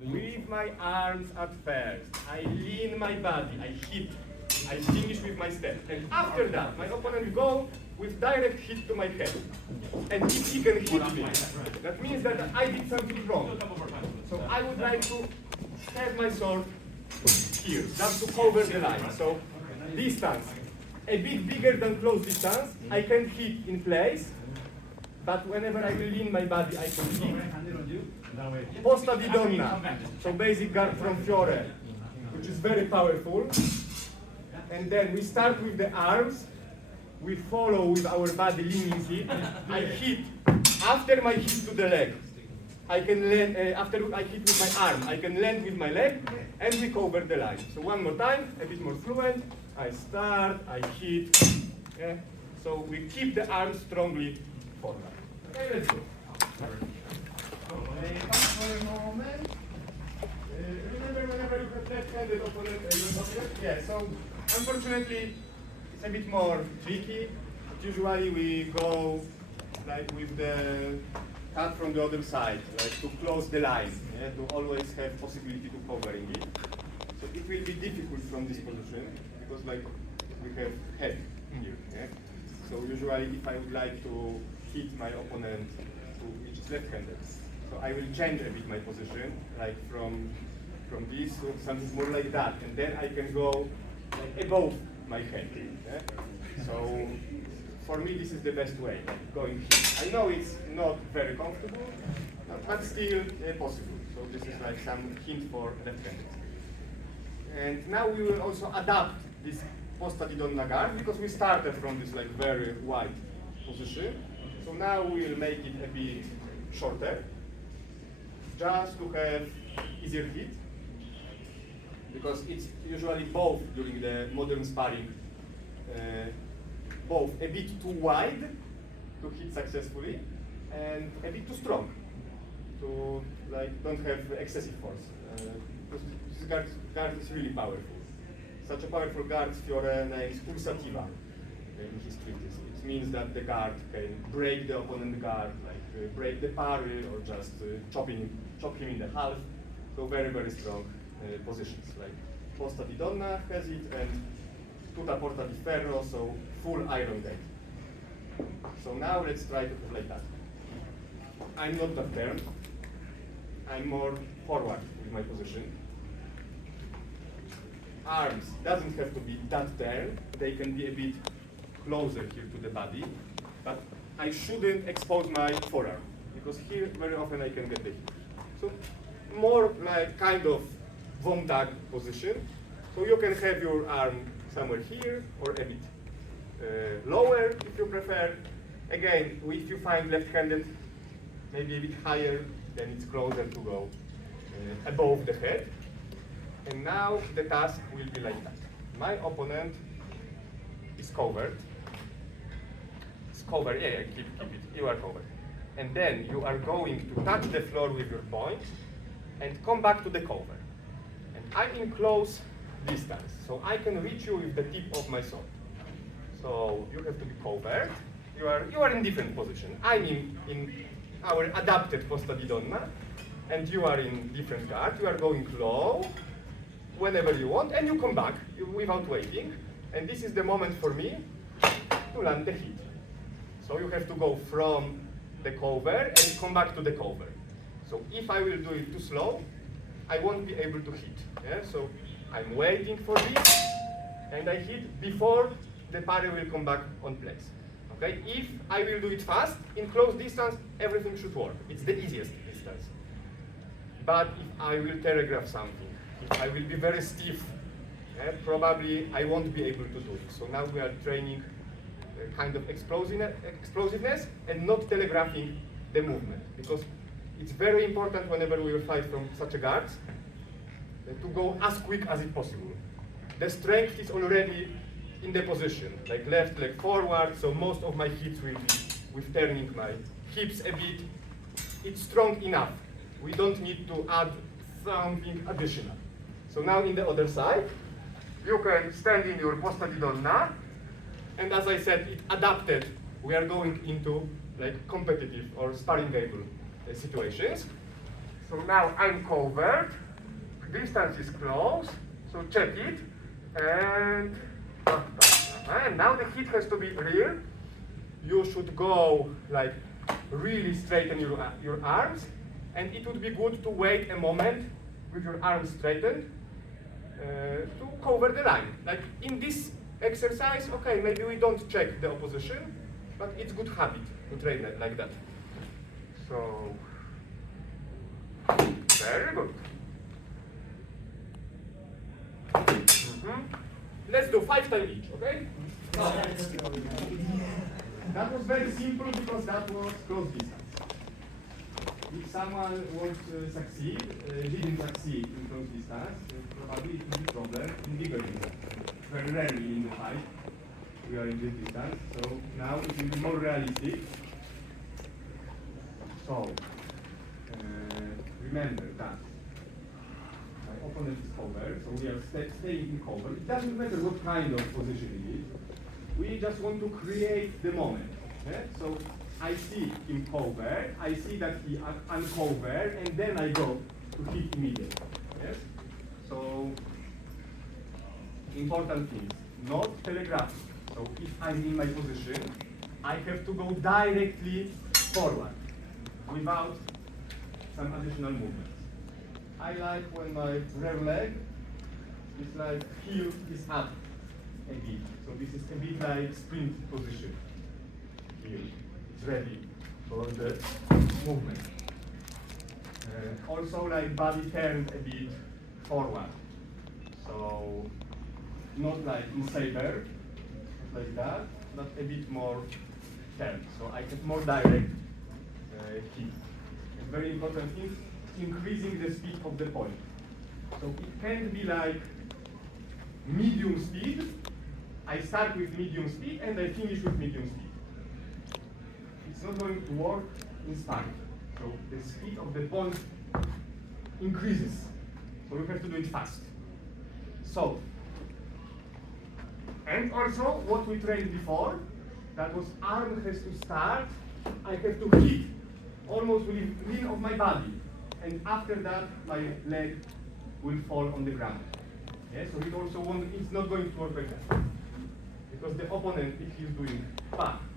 With my arms at first, I lean my body, I hit, I finish with my step. And after that, my opponent go with direct hit to my head. And if he can hit me, that means that I did something wrong. So I would like to have my sword here, just to cover the line. So distance, a bit bigger than close distance, I can hit in place, but whenever I will lean my body, I can hit. Posta di donna, so basic guard from Fiore, which is very powerful. And then we start with the arms, we follow with our body leaning hit. I hit after my hit to the leg. I can land, after I hit with my arm, I can land with my leg, and we cover the line. So one more time, a bit more fluent. I start, I hit. Yeah? So we keep the arms strongly forward. Okay, let's go. For a moment. Remember whenever you have left-handed opponent, yeah, so unfortunately it's a bit more tricky. Usually we go like with the cut from the other side, like to close the line, yeah, to always have possibility to covering it. So it will be difficult from this position because like we have head here. Yeah? So usually if I would like to hit my opponent which is left-handed, so I will change a bit my position, like from this to something more like that, and then I can go like above my head. Yeah? So for me, this is the best way, like going here. I know it's not very comfortable, but still possible. So this is like some hint for left-handed. And now we will also adapt this posta di donna guard because we started from this like very wide position. So now we will make it a bit shorter, just to have easier hit, because it's usually both during the modern sparring, both a bit too wide to hit successfully and a bit too strong to like don't have excessive force. Because this guard is really powerful. Such a powerful guard Fiore names Pulsativa in his treatise. It means that the guard can break the opponent's guard, like break the parry or just chop him in the half. So very, very strong positions. Like Posta di Donna has it, and Tutta Porta di Ferro, so full iron gate. So now let's try to play that. I'm not that turn. I'm more forward with my position. Arms doesn't have to be that turn. They can be a bit closer here to the body, but I shouldn't expose my forearm because here very often I can get the hit. So more like kind of vom tag position. So you can have your arm somewhere here or a bit lower if you prefer. Again, if you find left-handed, maybe a bit higher, then it's closer to go above the head. And now the task will be like that. My opponent is covered. It's covered, yeah, keep it, you are covered. And then you are going to touch the floor with your point and come back to the cover. And I'm in close distance, so I can reach you with the tip of my sword. So you have to be covered. You are in different position. I'm in our adapted posta di donna, and you are in different guard. You are going low whenever you want, and you come back without waiting. And this is the moment for me to land the hit. So you have to go from the cover and come back to the cover. So if I will do it too slow, I won't be able to hit. Yeah? So I'm waiting for this, and I hit before the parry will come back on place. Okay? If I will do it fast, in close distance, everything should work. It's the easiest distance. But if I will telegraph something, if I will be very stiff, probably I won't be able to do it. So now we are training kind of explosiveness and not telegraphing the movement, because it's very important whenever we will fight from such a guard to go as quick as it possible. The strength is already in the position, like left leg forward, so most of my hits will be with turning my hips a bit. It's strong enough. We don't need to add something additional. So now in the other side, you can stand in your posta di donna, and as I said, it adapted. We are going into like competitive or sparring able situations. So now I'm covered, distance is close, so check it, and now the hit has to be real. You should go like really straighten your arms, and it would be good to wait a moment with your arms straightened to cover the line. Like in this exercise, okay, maybe we don't check the opposition, but it's good habit to train it like that. So, very good. Let's do 5 times each, okay? That was very simple because that was close distance. If someone wants to succeed, didn't succeed in close distance, probably it will be problem in bigger distance. Very rarely in the fight we are in this distance, so now it will be more realistic. So, remember that my opponent is covered, so we are staying in cover. It doesn't matter what kind of position it is. We just want to create the moment. Okay? So I see him covered, I see that he uncovered, and then I go to hit immediately. Yes? So, important things, not telegraphing. So if I'm in my position, I have to go directly forward without some additional movements. I like when my rear leg is like heel is up a bit. So this is a bit like sprint position. Heel is ready for the movement. Also like body turned a bit forward. So not like in saber, like that, but a bit more turned. So I get more direct hit. And very important thing, increasing the speed of the point. So it can be like medium speed. I start with medium speed and I finish with medium speed. It's not going to work in sparring. So the speed of the point increases. So you have to do it fast. So, and also what we trained before, that was arm has to start, I have to hit almost with the lean of my body. And after that, my leg will fall on the ground. Yeah, so it also won't, it's not going to work like that. Because the opponent, if he's doing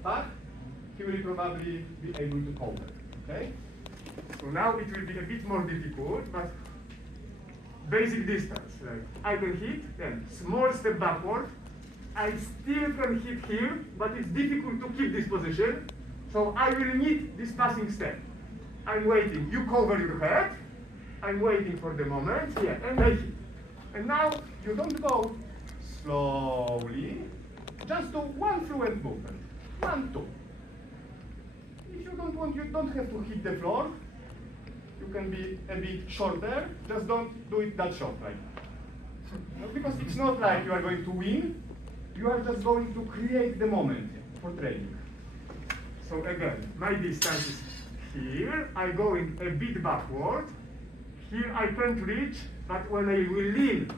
back, he will probably be able to counter. Okay? So now it will be a bit more difficult, but basic distance. Like I can hit, then small step backward. I still can hit here, but it's difficult to keep this position. So I will need this passing step. I'm waiting. You cover your head. I'm waiting for the moment. Yeah, and I hit. And now you don't go slowly. Just do one fluent movement. 1, 2. If you don't want, you don't have to hit the floor. You can be a bit shorter. Just don't do it that short, right? Because it's not like you are going to win. You are just going to create the moment for training. So again, my distance is here. I go in a bit backward. Here I can't reach, but when I will lean,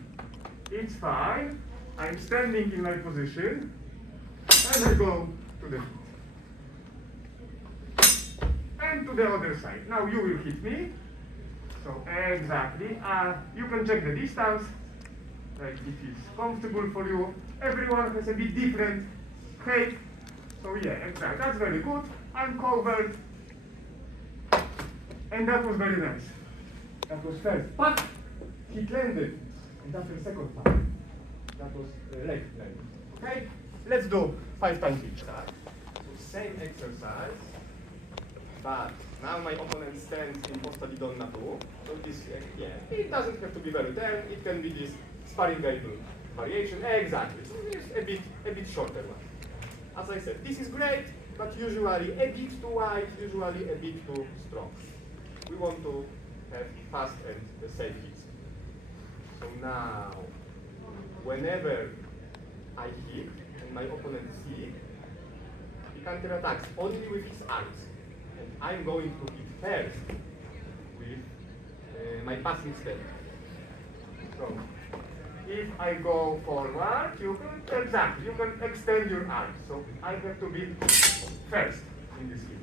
it's fine. I'm standing in my position, and I go to the hit. And to the other side. Now you will hit me. So exactly. You can check the distance, like if it's comfortable for you. Everyone has a bit different height. So yeah, exactly. That's very good. I'm covered. And that was very nice. That was first. But it landed. And that's the second part. That was leg landing. Okay? Let's do 5 times each time. So same exercise. But now my opponent stands in posta di donna 2. So this, yeah, it doesn't have to be very turned. It can be this sparring guide variation. Exactly. So it's a bit shorter one. As I said, this is great, but usually a bit too wide, usually a bit too strong. We want to have fast and safe hits. So now, whenever I hit and my opponent sees, he counterattacks only with his arms. And I'm going to hit first with my passing step. So, if I go forward, you can extend your arms. So I have to be first in this hit.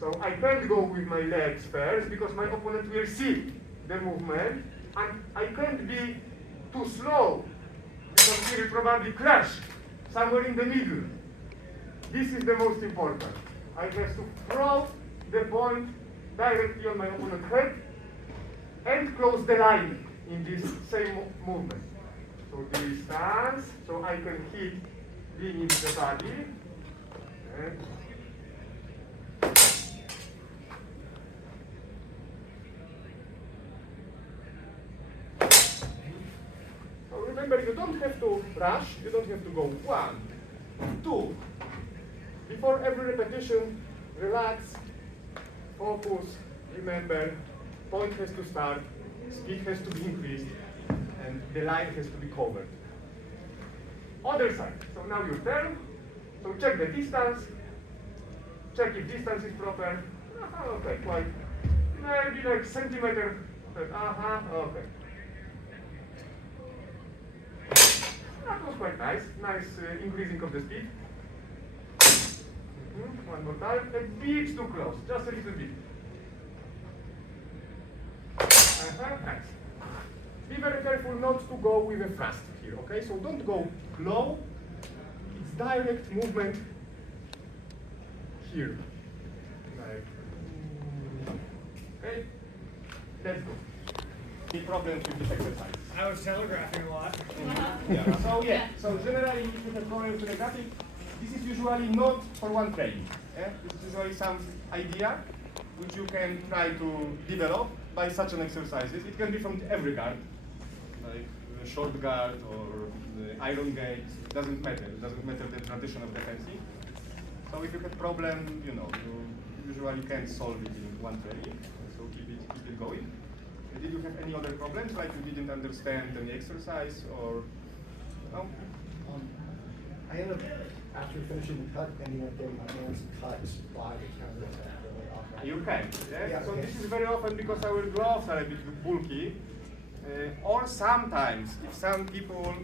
So I can't go with my legs first because my opponent will see the movement, and I can't be too slow because he will probably crash somewhere in the middle. This is the most important. I have to throw the point directly on my opponent's head and close the line in this same movement. So distance, so I can hit being the body. And so remember, you don't have to rush, you don't have to go 1, 2. Before every repetition, relax, focus, remember, point has to start, speed has to be increased, and the line has to be covered. Other side, so now your turn, so check the distance, check if distance is proper, okay, quite, maybe like centimeter, okay. That was quite nice, increasing of the speed. One more time, a bit too close, just a little bit. Nice. Be very careful not to go with a thrust here, okay? So don't go low, it's direct movement here. Like, okay, let's go. Any problems with this exercise? I was telegraphing a lot. So generally, if you have problems with the graphic, this is usually not for one training. This is usually some idea which you can try to develop by such an exercises. It can be from every guard, like the short guard or the iron gate. It doesn't matter. It doesn't matter the tradition of defensive. So if you have problem, you usually can't solve it in one training. So keep it going. Did you have any other problems, like you didn't understand any exercise or no? I ended up, after finishing the cut, ending up getting my hands cut by the counterattack really often. You can, Yeah, so okay. this is very often because our gloves are a bit bulky, or sometimes if some people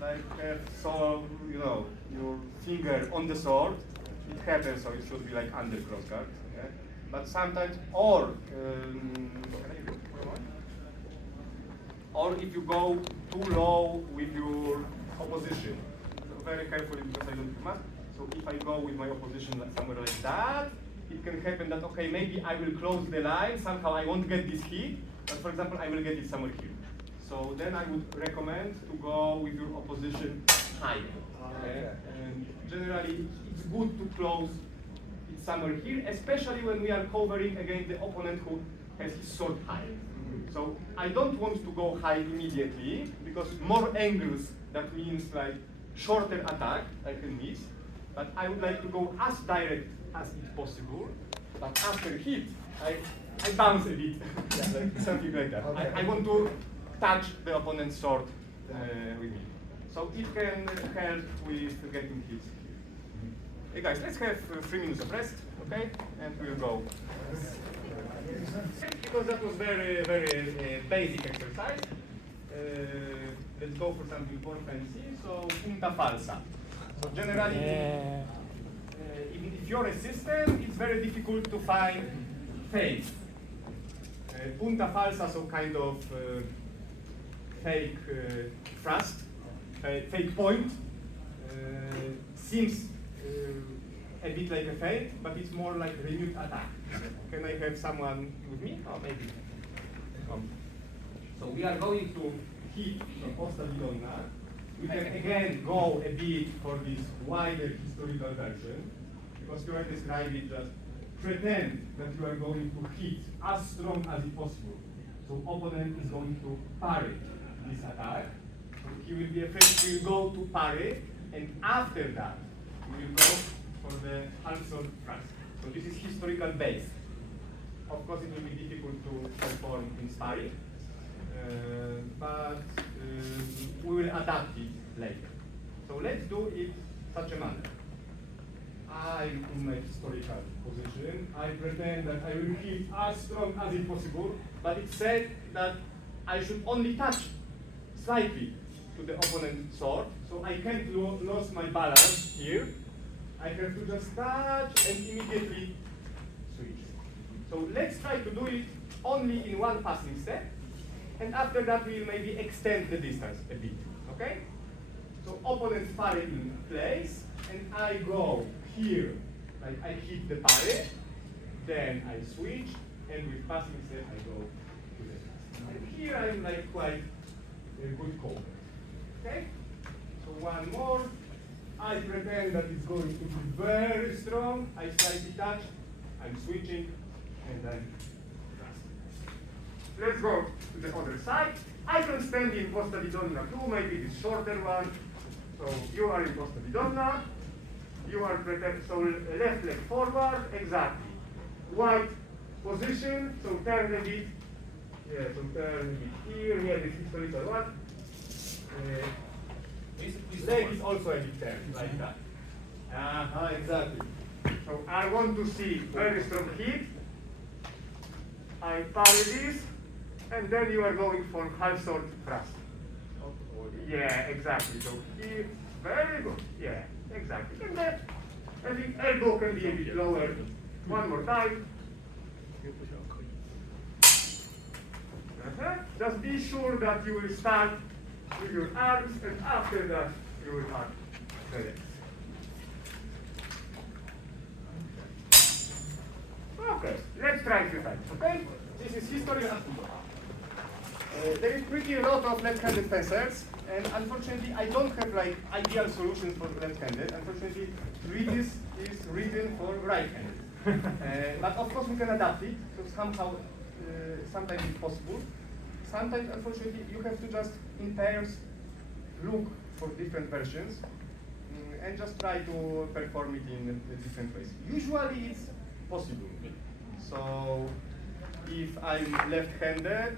like have your finger on the sword, it happens, so it should be like under cross guard. Yeah? But sometimes, or if you go too low with your opposition. So very carefully because I don't do math. So if I go with my opposition somewhere like that, it can happen that, okay, maybe I will close the line, somehow I won't get this hit, but for example, I will get it somewhere here. So then I would recommend to go with your opposition higher. Okay? And generally, it's good to close it somewhere here, especially when we are covering against the opponent who has his sword high. So I don't want to go high immediately, because more angles, that means like shorter attack, I can miss. But I would like to go as direct as it's possible, but after hit, I bounce a bit, like something like that. Okay. I want to touch the opponent's sword with me. So it can help with getting hits here. Hey guys, let's have 3 minutes of rest, okay? And we'll go. Because that was very, very basic exercise. Let's go for something more fancy. So punta falsa. So generally, in the Fiore system, it's very difficult to find fakes. Punta falsa, so kind of fake thrust, fake point, seems a bit like a feint, but it's more like renewed attack. Can I have someone with me? Oh, maybe. So we are going to hit the Posta-Lidona. We can again go a bit for this wider historical version, because you can describe it, just pretend that you are going to hit as strong as it possible. So opponent is going to parry this attack. So he will be afraid, he will go to parry, and after that, we will go for the half-sword thrust. So this is historical base. Of course, it will be difficult to perform in sparring, but we will adapt it later. So let's do it such a manner. I'm in my historical position. I pretend that I will hit as strong as it possible, but it said that I should only touch slightly to the opponent's sword, so I can't lose my balance here. I have to just touch and immediately So let's try to do it only in one passing step, and after that we'll maybe extend the distance a bit, okay? So opponent's parry in place, and I go here, like I hit the parry, then I switch, and with passing step I go to the pass. And here I'm like quite a good cover, okay? So one more. I pretend that it's going to be very strong. I slightly touch, I'm switching, and I'm passing. Let's go to the other side. I can stand in posta di donna too, maybe this shorter one. So you are in posta di donna. You are pretend, so left leg forward, exactly. White position, so turn a bit. Yeah, so turn a bit here, this historical one. Leg is also a bit turned, like that. Exactly. So I want to see very strong hit. I parry this, and then you are going for half sword thrust. Yeah, exactly. So here, very good. Yeah, exactly. And then I think elbow can be a bit lower. One more time. Just be sure that you will start with your arms, and after that you will have the legs. Okay, let's try a few times, okay? This is history of there is pretty a lot of left-handed fencers, and unfortunately I don't have like ideal solutions for left-handed. Unfortunately, Redis is written for right-handed. But of course we can adapt it, so somehow, sometimes it's possible. Sometimes, unfortunately, you have to just in pairs look for different versions and just try to perform it in different ways. Usually it's possible. So if I'm left-handed,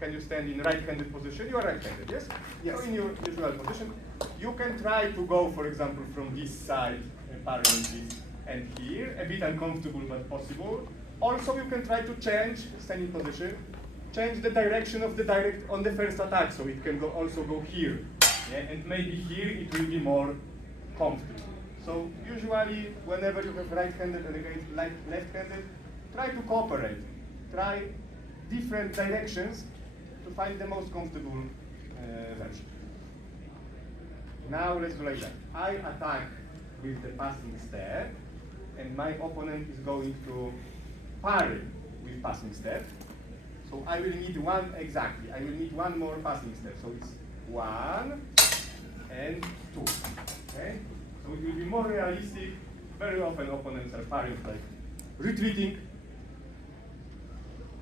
can you stand in right-handed position? You are right-handed, yes? Yes. So in your usual position, you can try to go, for example, from this side, apparently, and here, a bit uncomfortable but possible. Also, you can try to change standing position, change the direction of the direct on the first attack, so it can also go here, yeah? And maybe here it will be more comfortable. So usually, whenever you have right-handed and against left-handed, try to cooperate. Try different directions to find the most comfortable version. Now let's do like that. I attack with the passing step, and my opponent is going to parry with passing step. So I will need one, exactly, I will need one more passing step. So it's 1 and 2, okay? So it will be more realistic. Very often opponents are parrying, like retreating,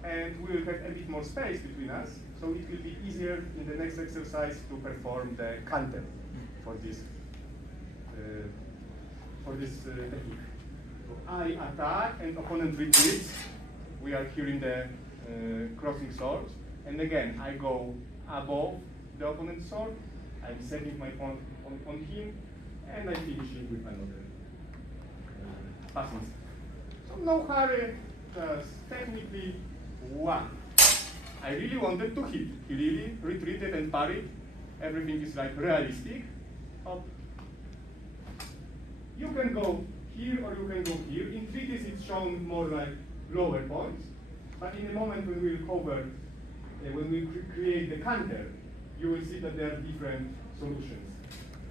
and we will have a bit more space between us, so it will be easier in the next exercise to perform the counter for this technique. So I attack and opponent retreats. We are here in the crossing swords, and again I go above the opponent's sword. I'm setting my pawn on him, and I'm finishing with another passing step. So no hurry, just technically 1. I really wanted to hit. He really retreated and parried. Everything is like realistic. Up. You can go here or you can go here. In treaties it's shown more like lower points. But in the moment when we will cover, when we create the counter, you will see that there are different solutions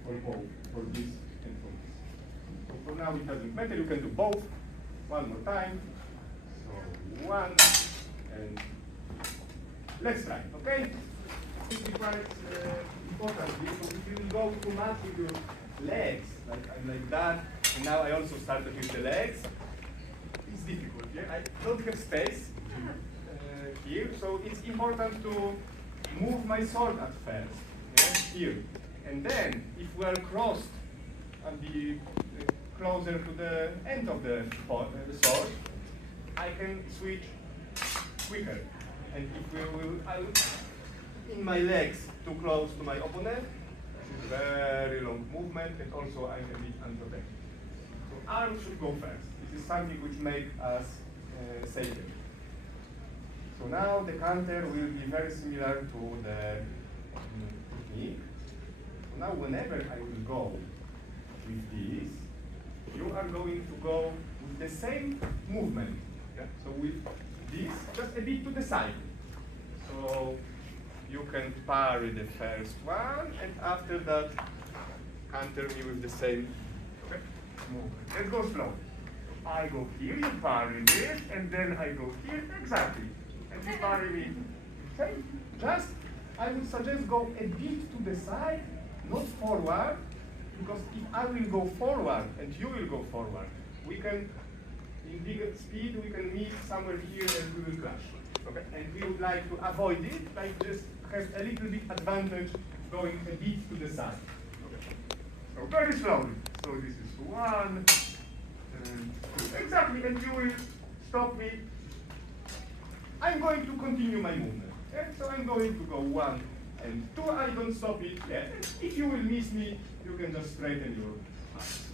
for both, for this and for this. So for now it doesn't matter, you can do both. One more time. So 1 and let's try, okay? This is quite important. So if you go too much with your legs, like I'm like that, and now I also started with the legs, it's difficult. Yeah? I don't have space here, so it's important to move my sword at first, yeah? Here. And then, if we are crossed and be closer to the end of the sword, I can switch quicker. And if we will, in my legs too close to my opponent, this is very long movement, and also I'm a bit unprotected. So arms should go first. This is something which makes us safer. So now the counter will be very similar to the technique. So now whenever I will go with this, you are going to go with the same movement. Yeah? So with this, just a bit to the side. So you can parry the first one, and after that, counter me with the same movement. Let's go slowly. I go here, you parry this, and then I go here, exactly. And you parry me. Okay? Just, I would suggest go a bit to the side, not forward, because if I will go forward and you will go forward, we can, in bigger speed, we can meet somewhere here and we will clash. Okay? And we would like to avoid it, like just have a little bit advantage going a bit to the side. Okay? So very slowly. So this is 1, and 2. Exactly, and you will stop me. I'm going to continue my movement. Okay? So I'm going to go 1 and 2. I don't stop it yet. And if you will miss me, you can just straighten your arms.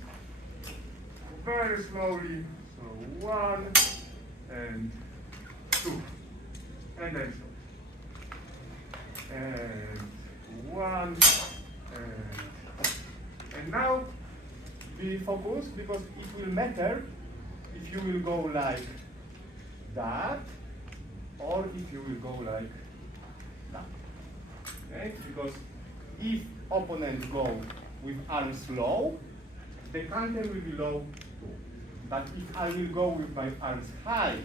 Very slowly. So 1 and 2. And then stop. And 1 and now be focused, because it will matter if you will go like that or if you will go like that. Okay? Because if opponent go with arms low, the counter will be low too. But if I will go with my arms high,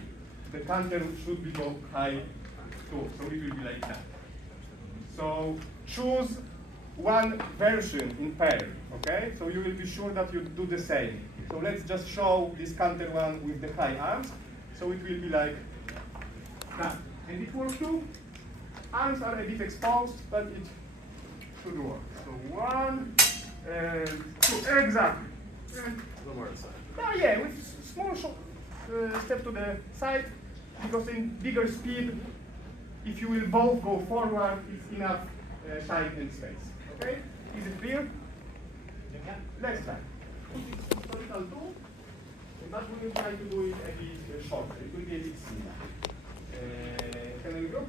the counter should be go high too. So it will be like that. So choose one version in pair, okay? So you will be sure that you do the same. So let's just show this counter one with the high arms. So it will be like that. And it works too. Arms are a bit exposed, but it should work. So 1 and 2, exactly. And yeah, with small step to the side, because in bigger speed, if you will both go forward, it's enough shine and space. Okay? Is it clear? Yeah. Let's try. It's a little too, but we will try to do it a bit shorter. It will be a bit similar. Can we go?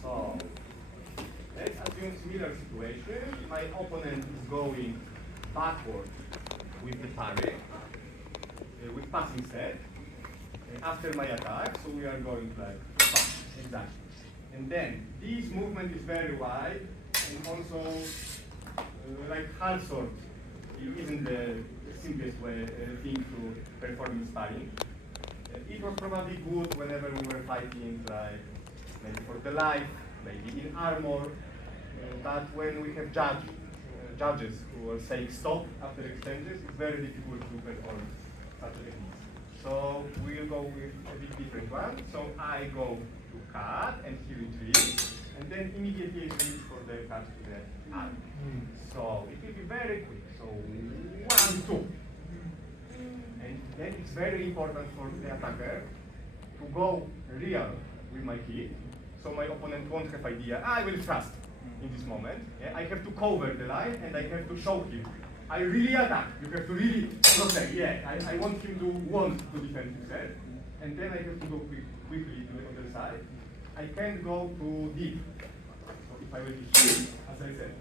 So, let's assume similar situation. My opponent is going backward with the parry, with passing set, after my attack. So we are going like exactly. And then this movement is very wide, and also like half sword. It isn't the simplest way thing to perform in sparring. It was probably good whenever we were fighting, like maybe for the life, maybe in armor. But when we have judges who are saying stop after exchanges, it's very difficult to perform such a technique. So we'll go with a bit different one. So I go to cut and he retreats, and then immediately reach for the cut to the arm. So it will be very quick. So 1, 2. And then it's very important for the attacker to go real with my hit, so my opponent won't have idea, I will trust in this moment. Yeah? I have to cover the line and I have to show him. I really attack. You have to really protect. Yeah, I want him to want to defend himself. And then I have to go quickly to the other side. I can't go too deep. So if I will be here, as I said,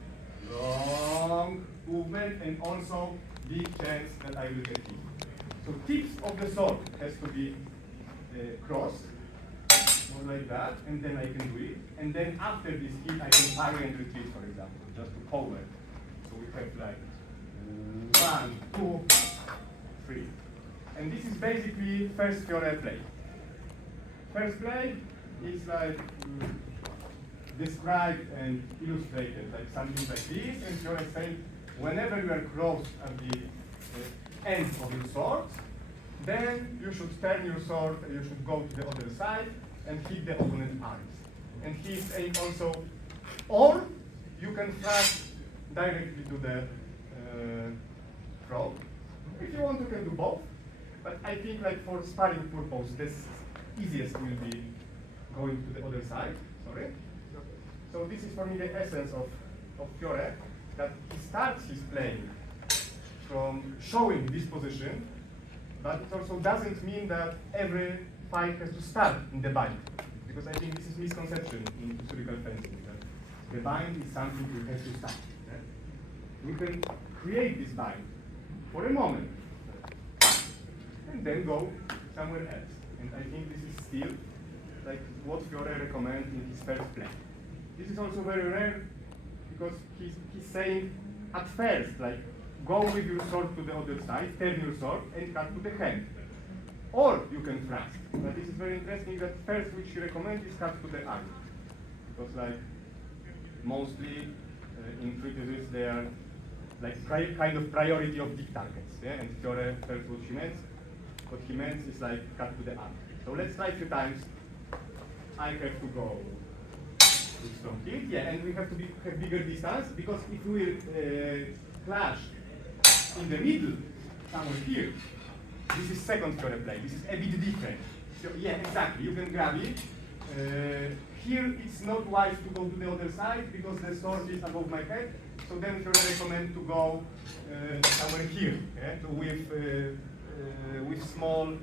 long movement and also big chance that I will get hit. So tips of the sword has to be crossed, more like that, and then I can do it. And then after this hit, I can parry and retreat, for example, just to cover. So we have like 1, 2, 3. And this is basically first Fiore play. First play is like described and illustrated, like something like this, and Fiore saying, whenever you are close at the end of your sword, then you should turn your sword and you should go to the other side and hit the opponent's arms. And he is saying also, or you can thrust directly to the throat. If you want, you can do both. But I think like for sparring purpose, this easiest will be going to the other side. Sorry. So this is for me the essence of Fiore, that he starts his playing from showing this position, but it also doesn't mean that every fight has to start in the bind, because I think this is misconception in historical fencing, that the bind is something you have to start. Yeah? We can create this bind for a moment, and then go somewhere else. And I think this is still like what Fiore recommends in his first play. This is also very rare because he's saying at first, like, go with your sword to the other side, turn your sword, and cut to the hand. Or you can thrust. But this is very interesting that first which he recommends is cut to the arm. Because like mostly in treatises they are like kind of priority of big targets. Yeah? And Fiore first what he meant is like cut to the arm. So let's try a few times. I have to go with strong hit, yeah, and we have to have bigger distance because if we will clash in the middle, somewhere here, this is second Fiore play. This is a bit different. So yeah, exactly. You can grab it. Here it's not wise to go to the other side because the sword is above my head. So then Fiore recommend to go somewhere here, yeah, to with small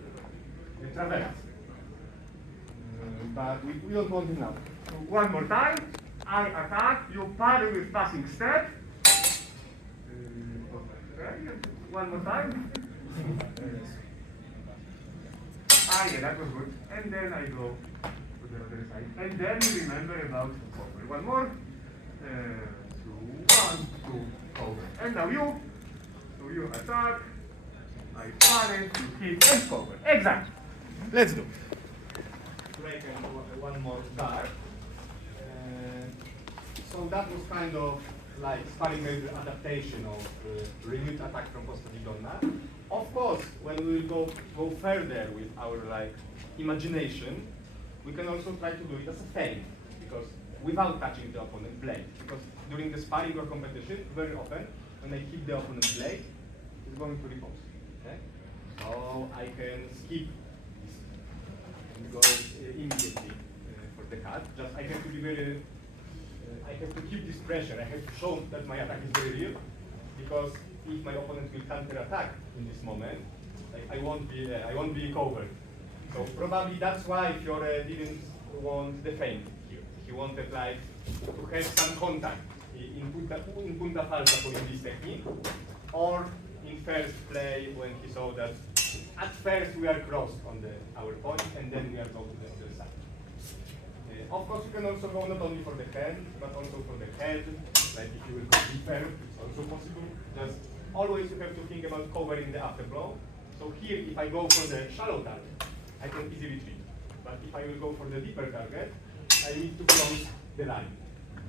traverse. But we don't want it now. So one more time. I attack. You parry with passing step. Okay. One more time. Yeah, that was good. And then I go to the other side. And then you remember about cover. One more. 1, 2, cover. And now you. So you attack. I parry, you hit, and cover. Exactly. Let's do. Break one more bar. So that was kind of like sparring adaptation of renewed attack from Costa di Donna. Of course, when we will go further with our like imagination, we can also try to do it as a feint, because without touching the opponent's blade. Because during the sparring or competition, very often when I hit the opponent's blade, it's going to repose. Okay? So I can skip this and go immediately for the cut. Just I have to be very. I have to keep this pressure. I have to show that my attack is very real, because if my opponent will counter-attack in this moment, like I won't be covered. So probably that's why Fiore didn't want the feint here. He wanted like to have some contact in punta falsa for this technique, or in first play when he saw that at first we are crossed on our point and then we are going to the other side. Of course, you can also go not only for the hand, but also for the head. Like if you will go deeper, it's also possible. Just always you have to think about covering the afterblow. So here, if I go for the shallow target, I can easily treat. But if I will go for the deeper target, I need to close the line.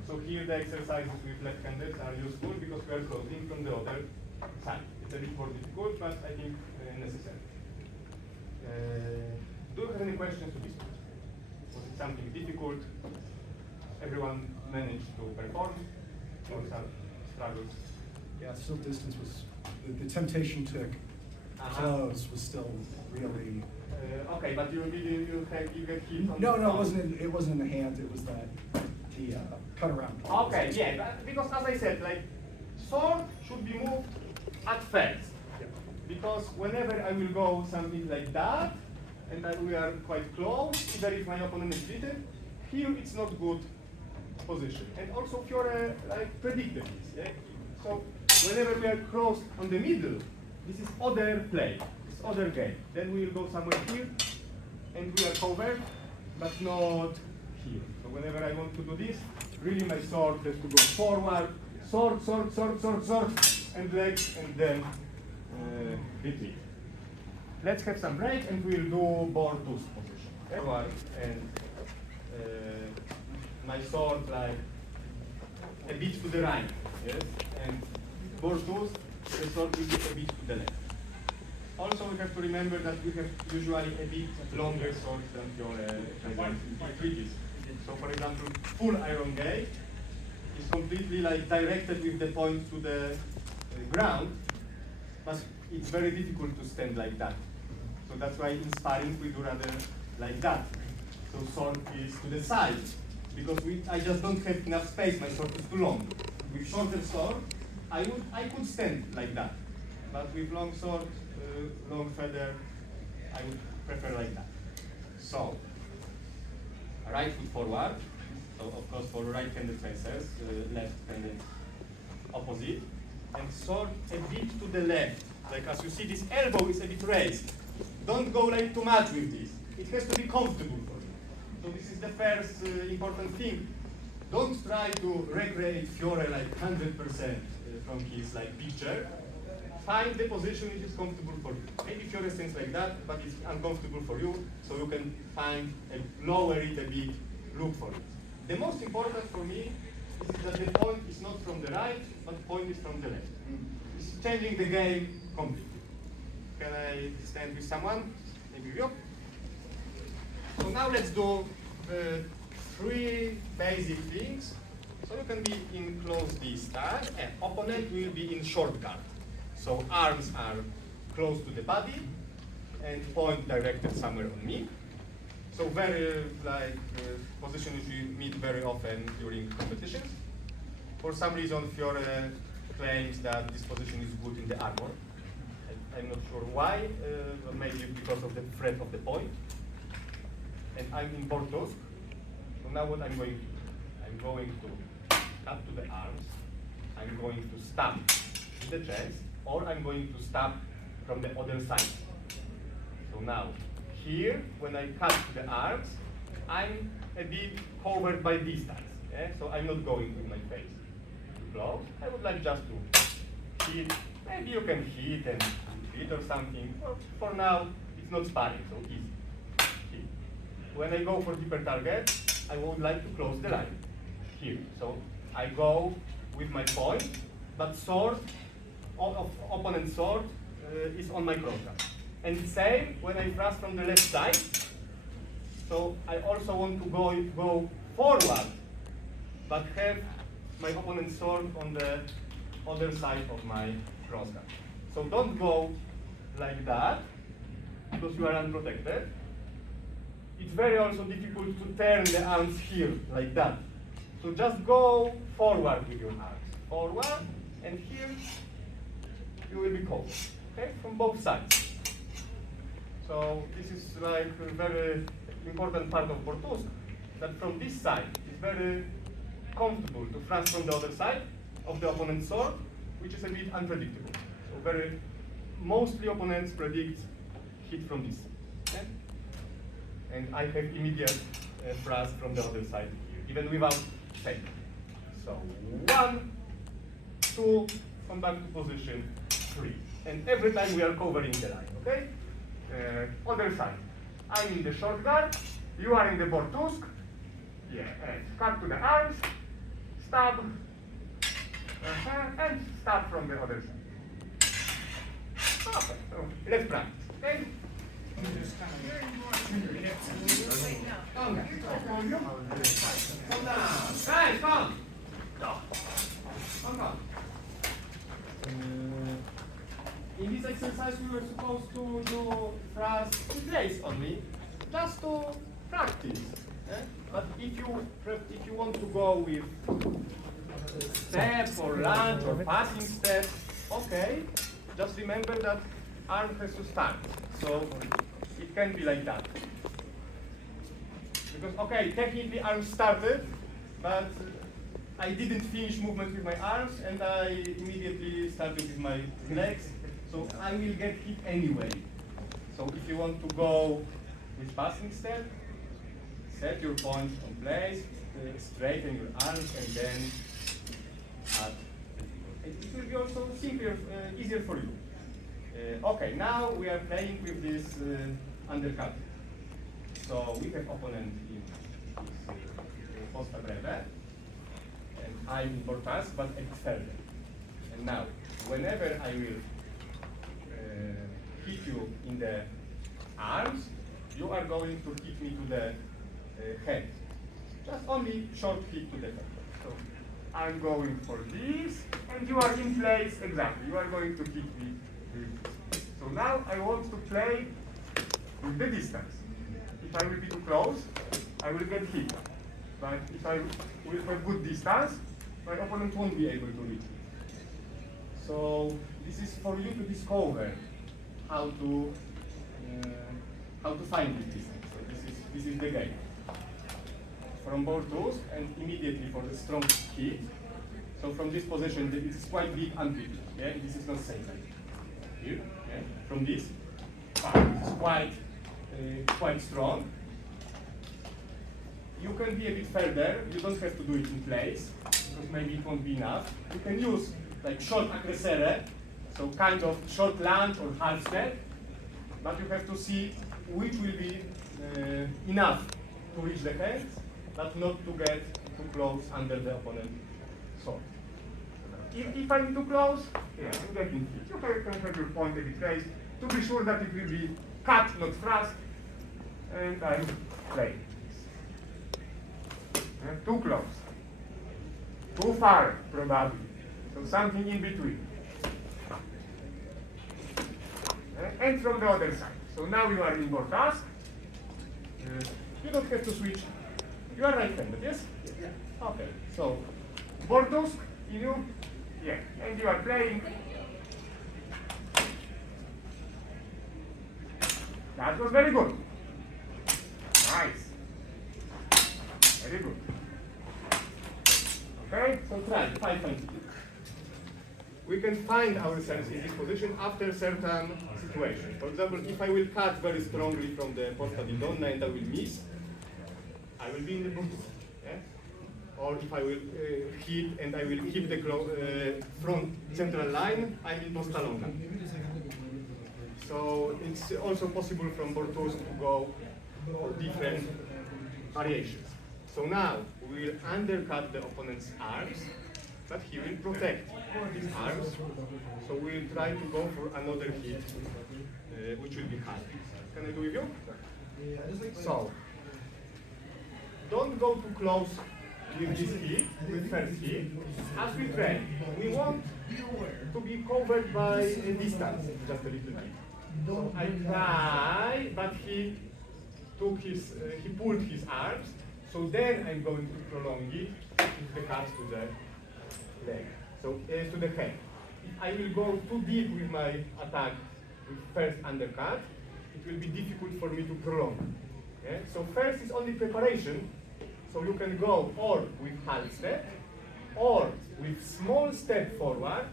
So here the exercises with left-handers are useful because we are closing from the other side. It's a bit more difficult, but I think necessary. Do you have any questions to this one? Was it something difficult? Everyone managed to perform, or some struggles? Yeah, still distance was, the temptation to close was still really. Okay, but you get hit on No, the no, it wasn't in the hand, it was the cut around. Okay, yeah, but because as I said, like, sword should be moved at first. Yeah. Because whenever I will go something like that, and then we are quite close, even if my opponent is beaten, here it's not good position. And also Fiore like predicted this, yeah? So whenever we are close on the middle, this is other play, this other game. Then we will go somewhere here, and we are covered, but not here. So whenever I want to do this, really my sword has to go forward, sword, sword, sword, sword, sword, and legs, and then retreat. Let's have some break and we'll do Bortus position. Okay? And my sword like a bit to the right, yes? And Bortus, the sword will be a bit to the left. Also we have to remember that we have usually a bit longer swords than your treaties. So for example, full iron gate is completely like directed with the point to the ground, but it's very difficult to stand like that. So that's why in sparring we do rather like that. So sword is to the side, because I just don't have enough space, my sword is too long. With shorter sword, I could stand like that. But with long sword, long feather, I would prefer like that. So, right foot forward, so of course for right-handed fencers, left-handed opposite, and sword a bit to the left. Like as you see, this elbow is a bit raised. don't go like too much with this. It has to be comfortable for you. So this is the first important thing. Don't try to recreate Fiore like 100% from his like picture. Find the position which is comfortable for you. Maybe Fiore stands like that, but it's uncomfortable for you, so you can find a lower it a bit, look for it. The most important for me is that the point is not from the right, but the point is from the left. It's changing the game completely. Can I stand with someone? Maybe you? So now let's do the 3 basic things. So you can be in close distance, and opponent will be in short guard. So arms are close to the body, and point directed somewhere on me. So very position which we meet very often during competitions. For some reason, Fiore claims that this position is good in the armor. I'm not sure why, but maybe because of the threat of the point. And I'm in Portus. So now what I'm going to do? I'm going to cut to the arms. I'm going to stab in the chest, or I'm going to stab from the other side. So now, here, when I cut to the arms, I'm a bit covered by distance. Yeah? So I'm not going with my face too close. I would like just to hit. Maybe you can hit and hit or something. For now, it's not sparring, so easy. Hit. When I go for deeper target, I would like to close the line. Here. So I go with my point, but sword, opponent's sword is on my crossguard. And same when I thrust from the left side. So I also want to go forward, but have my opponent's sword on the other side of my crossguard. So don't go like that, because you are unprotected. It's very also difficult to turn the arms here, like that. So just go forward with your arms. Forward, and here you will be covered, okay, from both sides. So this is like a very important part of Portus, that from this side it's very comfortable to thrust from the other side of the opponent's sword, which is a bit unpredictable. So mostly opponents predict hit from this. Okay? And I have immediate thrust from the other side here, even without fake. So 1, 2, come back to position 3. And every time we are covering the line, okay? Other side. I'm in the short guard, you are in the Portusk. Yeah, and cut to the arms, stab, and stab from the other side. Okay, so let's practice, okay? Come down. Guys, come! Come. In this exercise, we were supposed to do thrust in place only, just to practice. But if you want to go with step or lunge or passing step, okay, just remember that arm has to start. So it can be like that. Because, okay, technically arm started, but I didn't finish movement with my arms, and I immediately started with my legs. So I will get hit anyway. So if you want to go with passing step, set your point on place, straighten your arms, and then add. It will be also simpler, easier for you. Okay, now we are playing with this undercut. So we have opponent in this posta breve, and I'm in portas, but external. And now, whenever I will hit you in the arms, you are going to hit me to the head. Just only short hit to the head. So I'm going for this, and you are in place exactly. You are going to hit me with this. So now I want to play with the distance. If I will be too close, I will get hit. But if I will have good distance, my opponent won't be able to reach me. So this is for you to discover how to find this distance. So this is the game. From both tools, and immediately for the strong hit. So from this position, it is quite big amplitude. Yeah, this is not safe. Here, yeah. From this, This is quite strong. You can be a bit further. You don't have to do it in place because maybe it won't be enough. You can use like short aggressere, so kind of short lunge or half step, but you have to see which will be enough to reach the hands, but not to get too close under the opponent's sword. If I'm too close, yeah, I'm getting hit. You can have your point a bit raised to be sure that it will be cut, not thrust, and I'm playing. Too close, too far, probably. So something in between. And from the other side. So now you are in board task. You don't have to switch. You are right-handed, yes? Yeah. Okay. So board tusk, you, yeah, and you are playing. That was very good. Nice. Very good. Okay, so try 5 times. We can find ourselves in this position after certain situations. For example, if I will cut very strongly from the posta di donna and I will miss, I will be in the bottom. Yeah? Or if I will hit and I will keep the front central line, I'm in posta longa. So it's also possible from Bortus to go for different variations. So now we will undercut the opponent's arms, but he will protect his arms. So we will try to go for another hit, which will be hard. Can I do with you? So don't go too close with this hit, with first hit. As we train, we want to be covered by a distance, just a little bit. So I try, but he pulled his arms. So then I'm going to prolong it with the cuts to the leg, so to the head. If I will go too deep with my attack with first undercut, it will be difficult for me to prolong. Yeah? So first is only preparation, so you can go or with half step, or with small step forward,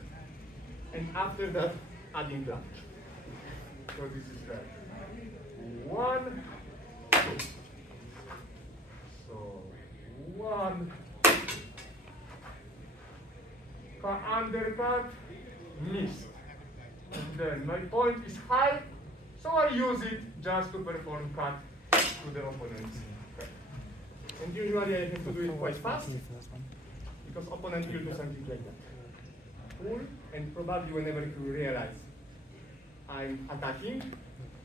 and after that adding lunge. So this is the 1, 2. So 1, undercut, missed. And then my point is high, so I use it just to perform cut to the opponent's head. And usually I have to do it quite fast, because opponent will do something like that. Pull, and probably whenever you realize I'm attacking,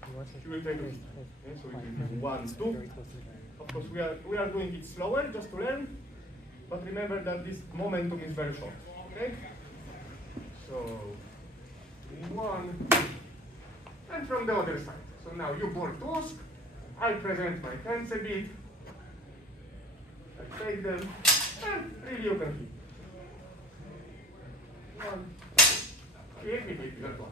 you will take a hit. Okay, so it will be 1, 2. Of course, we are doing it slower just to learn, but remember that this momentum is very short. Okay? So 1, and from the other side. So now you board tusk. I present my hands a bit. I take them, and really you can hit. 1, hit that one.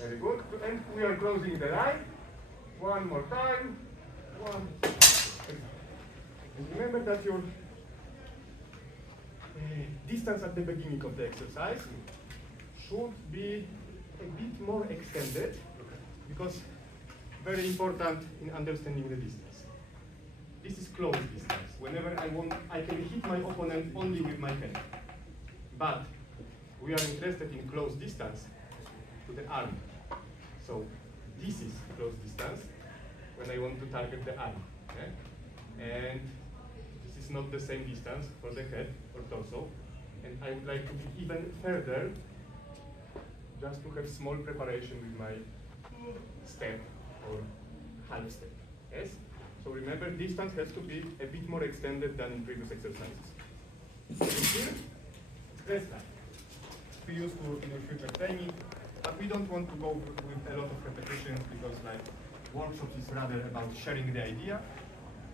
Very good. And we are closing the line. One more time. 1. And remember that your distance at the beginning of the exercise should be a bit more extended, because very important in understanding the distance. This is close distance. Whenever I want, I can hit my opponent only with my hand. But we are interested in close distance to the arm. So this is close distance when I want to target the arm. Okay? And this is not the same distance for the head or torso. And I would like to be even further, just to have small preparation with my step or half step. Yes? So remember, distance has to be a bit more extended than in previous exercises. Here, let's start. Be useful in your future training, but we don't want to go with a lot of repetitions, because like workshops is rather about sharing the idea.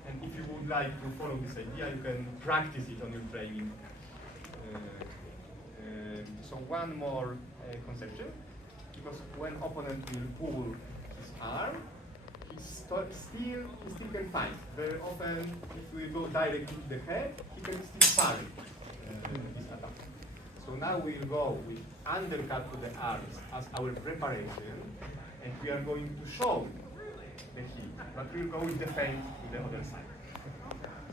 And if you would like to follow this idea, you can practice it on your training. So one more conception, because when opponent will pull his arm, he still can fight. Very often, if we go directly to the head, he can still parry his attack. So now we'll go with undercut to the arms as our preparation, and we are going to show the hit, but we'll go with the feint to the other side.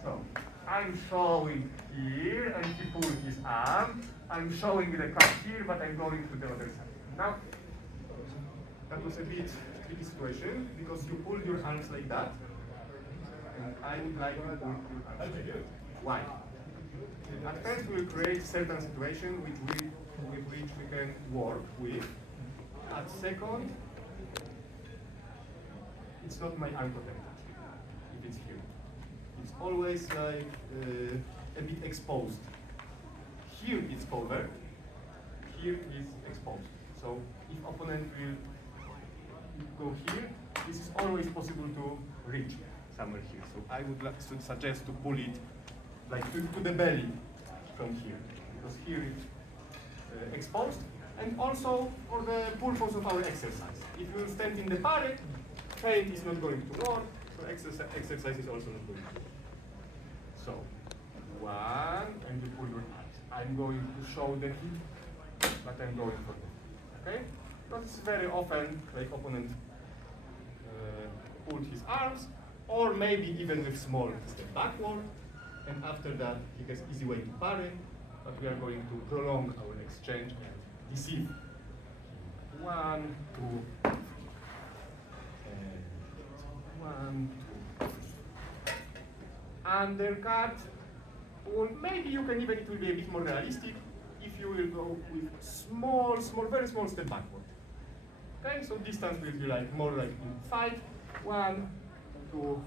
So I'm showing here, and he pulls his arm. I'm showing the cut here, but I'm going to the other side. Now, that was a bit tricky situation, because you pull your arms like that, and I would like to pull your arms like that. Why? At first, we'll create certain situation with which we can work with. At second, it's not my arm protected, if it's here. It's always like a bit exposed. Here it's covered, here is exposed. So if opponent will go here, this is always possible to reach somewhere here. So I would suggest to pull it like to the belly from here, because here it's exposed, and also for the purpose of our exercise. If you stand in the parade, feint is not going to work, so exercise is also not going to work. So, one, and you pull your arms. I'm going to show the hit, but I'm going for the okay? Because very often, like opponent pulled his arms, or maybe even with small step backward, and after that, he has easy way to parry, but we are going to prolong our exchange and deceive. 1, 2, and 1, 2. Undercut. Or maybe you can even, it will be a bit more realistic if you will go with small, very small step backward. Okay, so distance will be like more like in 5, 1, 2,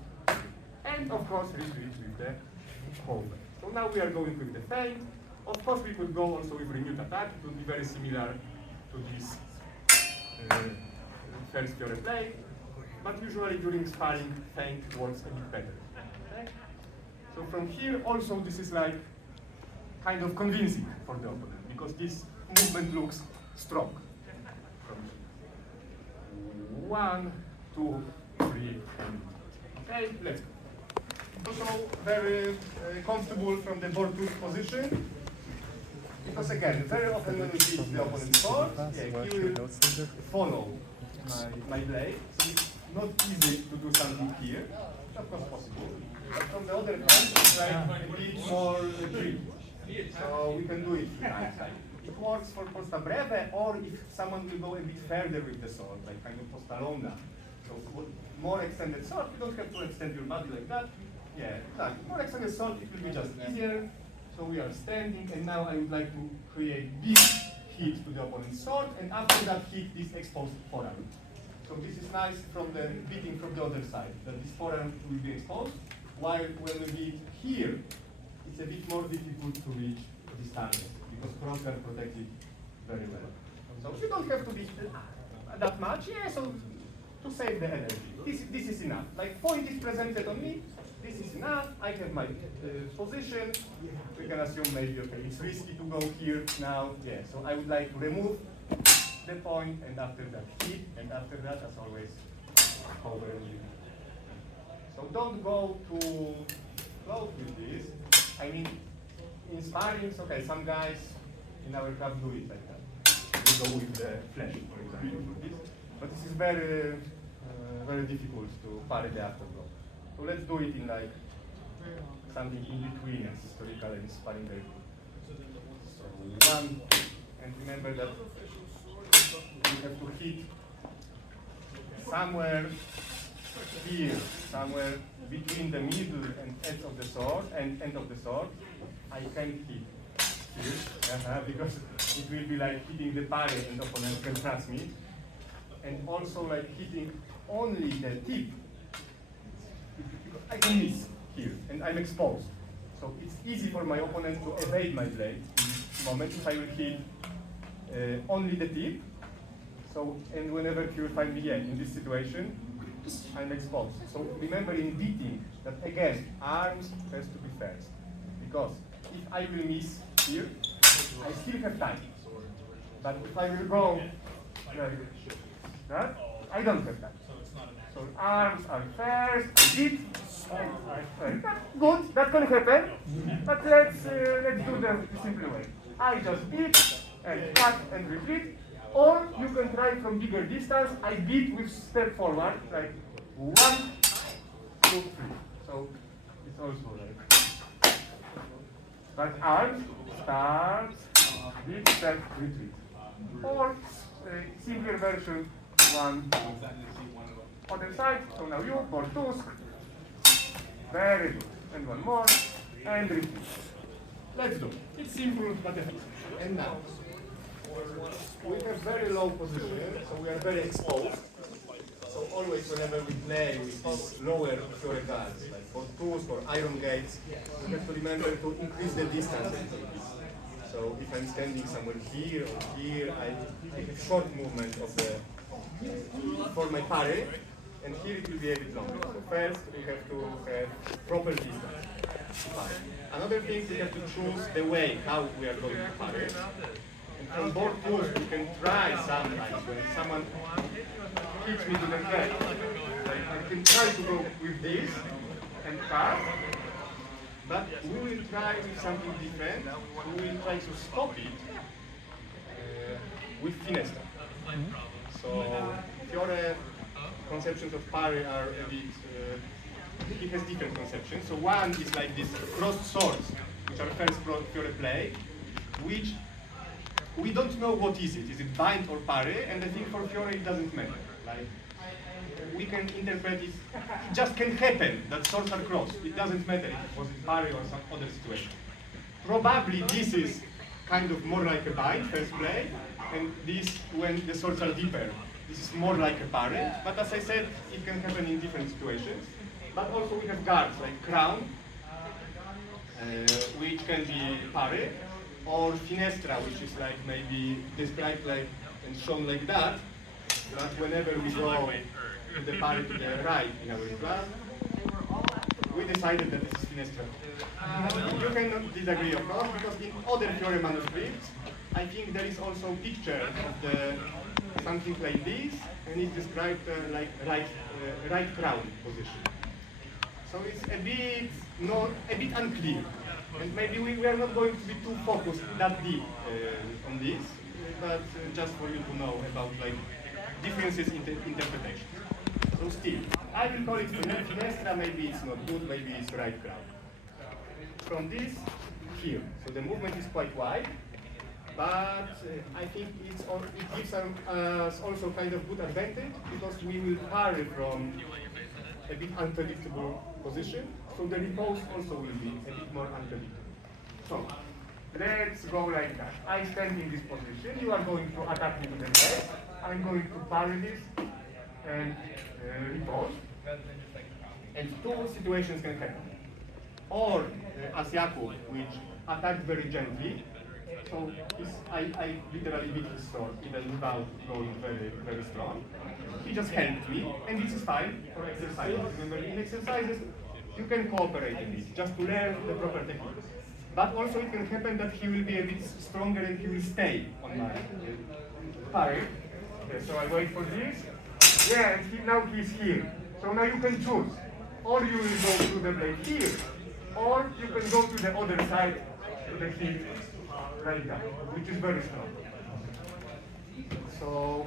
and of course retreat with the cover. So now we are going with the feint. Of course, we could go also with renewed attack. It would be very similar to this first Fiore play, but usually during sparring, feint works a bit better. Okay? So from here, also this is like kind of convincing for the opponent, because this movement looks strong. From here. 1, 2, 3, and okay, let's go. Also very comfortable from the board tooth position, because again, very often when we hit the opponent's sword, yeah, he will follow my blade, so it's not easy to do something here. It's of course possible, but from the other hand, it's like a bit more tricky. So we can do it here. It works for posta breve, or if someone will go a bit further with the sword, like kind of posta longa. So more extended sword, you don't have to extend your body like that. Yeah, exactly. More extended sword, it will be just easier. So we are standing, and now I would like to create this hit to the opponent's sword, and after that hit this exposed forearm. So this is nice from the beating from the other side, that this forearm will be exposed, while when we beat here, it's a bit more difficult to reach this target, because cross can protect it very well. So you don't have to beat that much, yeah, so to save the energy. This is enough. Like point is presented on me, this is enough, I have my position, we can assume maybe, okay, it's risky to go here now, yeah, so I would like to remove the point, and after that hit, and after that, as always, cover. So don't go too close with this. I mean, in sparring, okay, some guys in our club do it like that. They go with the flash, for example, but this is very, very difficult to parry the afterblow. So let's do it in like something in between historical and sparring very good. So 1, and remember that you have to hit somewhere here, somewhere between the middle and edge of the sword and end of the sword. I can't hit here because it will be like hitting the parry and opponent can trust me. And also like hitting only the tip. I can miss here, and I'm exposed. So it's easy for my opponent to evade my blade in this moment if I will hit only the tip. So, and whenever he will find me in this situation, I'm exposed. So remember in beating that again, arms has to be first. Because if I will miss here, I still have time. But if I will go that, I don't have time. So arms are first, beat, and are first. That's good, that can happen. But let's do the simple way. I just beat and cut and retreat. Or you can try from bigger distance. I beat with step forward, like 1, 2, 3. So it's also like. But arms start, beat, step, retreat. Or simpler version, 1, 2. Other side. So now you, Bortusk. Very good. And one more. And repeat. Let's do. It's simple but effective. And now, we have very low position, so we are very exposed. So always whenever we play with these lower Fiore guards, like for tools, for iron gates, we have to remember to increase the distance a little bit. So if I'm standing somewhere here or here, I have short movement of the for my parry, and here it will be a bit longer. So first we have to have proper distance to parry. Another thing, we have to choose the way how we are going to parry. And from board tools, we can try sometimes when someone hits me to the head. Like I can try to go with this and cut, but we will try with something different. We will try to stop it with finestra. So Fiore conceptions of parry are a bit, he has different conceptions. So one is like these crossed swords, which are first Fiore play, which we don't know what is it. Is it bind or parry? And I think for Fiore it doesn't matter. Like we can interpret it just can happen that swords are crossed. It doesn't matter if it was parry or some other situation. Probably this is kind of more like a bind, first play, and this when the swords are deeper. This is more like a parry, but as I said, it can happen in different situations. But also we have guards like crown, which can be parry, or finestra, which is like maybe described like and shown like that. But whenever we go to the parry to the right in our class, we decided that this is finestra. You cannot disagree, of course, because in other Fiore manuscripts, I think there is also a picture of the something like this, and it's described like right crown position. So it's a bit unclear, and maybe we are not going to be too focused that deep on this, but just for you to know about like differences in interpretation. So still, I will call it finestra. Maybe it's not good. Maybe it's right crown. From this here, so the movement is quite wide. But I think it gives us also kind of good advantage because we will parry from a bit unpredictable position. So the repose also will be a bit more unpredictable. So let's go like that. I stand in this position. You are going to attack me to the head. I'm going to parry this and repose. And two situations can happen. Or as Jakub, which attacked very gently. So I literally beat his sword even without going very, very strong. He just helped me, and this is fine for exercises. Remember, in exercises, you can cooperate in this, just to learn the proper techniques. But also it can happen that he will be a bit stronger and he will stay on my parry. Okay, so I wait for this. Yeah, and now he's here. So now you can choose. Or you will go to the blade here, or you can go to the other side, to the hip. Like that, which is very strong. So,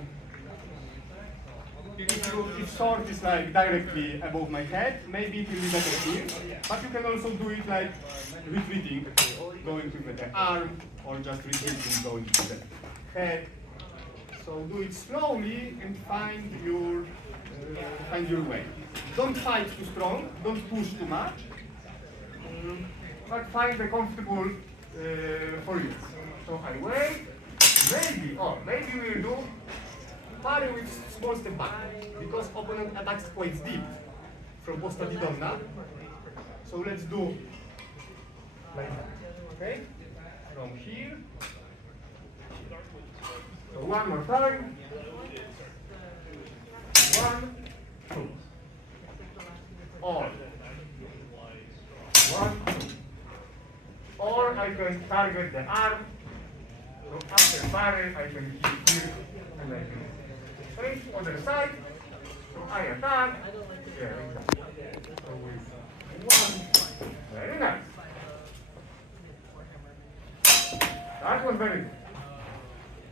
if sword is like directly above my head, maybe it will be better here. But you can also do it like retreating, going to the arm, or just retreating, going to the head. So do it slowly and find your way. Don't fight too strong, don't push too much, but find a comfortable for you. So I wait, maybe we'll do parry with small step back, because opponent attacks quite deep from posta di donna. So let's do like that, okay? From here. So one more time. 1, 2. Or 1, 2. Or I can target the arm. So after parry, I can hit here and I can face other side. So I attack. Yeah, exactly. So with 1, very nice. That was very good.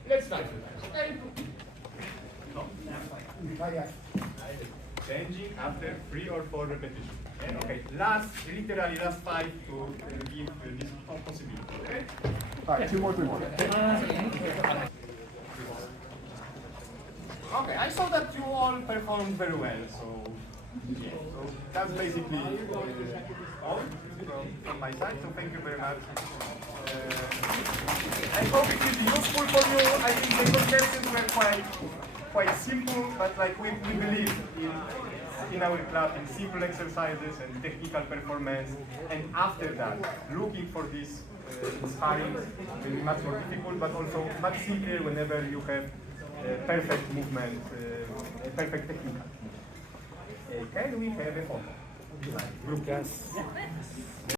Let's try to okay? Changing after 3 or 4 repetitions. Okay, literally last 5 to give this possibility. Okay? All right, 2 more, 3 more. Okay, I saw that you all performed very well, so that's basically all from my side. So thank you very much. I hope it will be useful for you. I think the concepts were quite simple, but like we believe in our club in simple exercises and technical performance. And after that, looking for this sparring will be much more difficult, but also much simpler whenever you have perfect movement, perfect technique. Can we have a photo? Group. Yes.